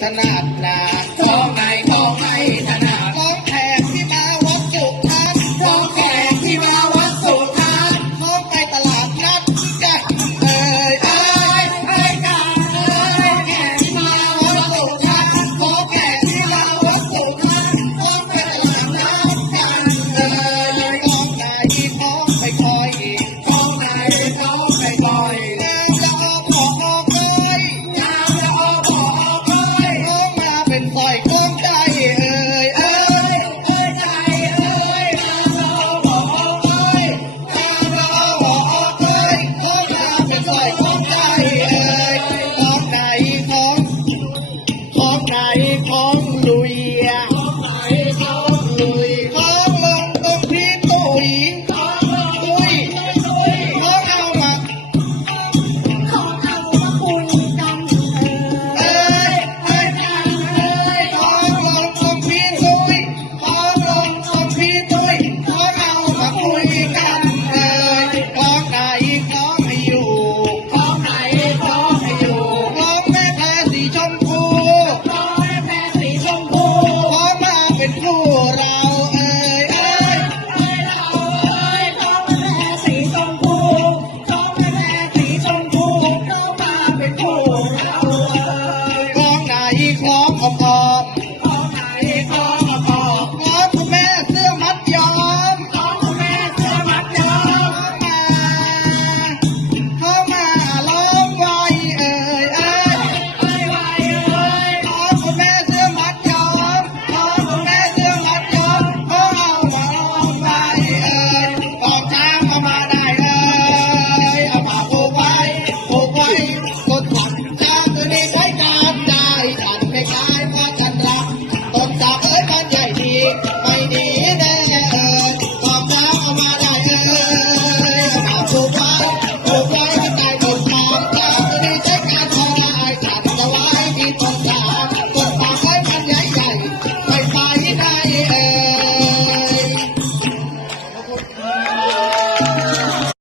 ถนัดนาท้องไงท้องไงถนัดท้องแขกที่มาวัดสุทานท้องแขกที่มาวัดสุทานท้องไปตลาดนัดจ้ะเอ้ยเอ้ยเอ้ยจ้ะเอ้ยแขกที่มาวัดสุทานท้องแขกที่มาวัดสุทานท้องไปตลาดนัดจ้ะเอ้ยท้องไงท้องไปท้อง caer.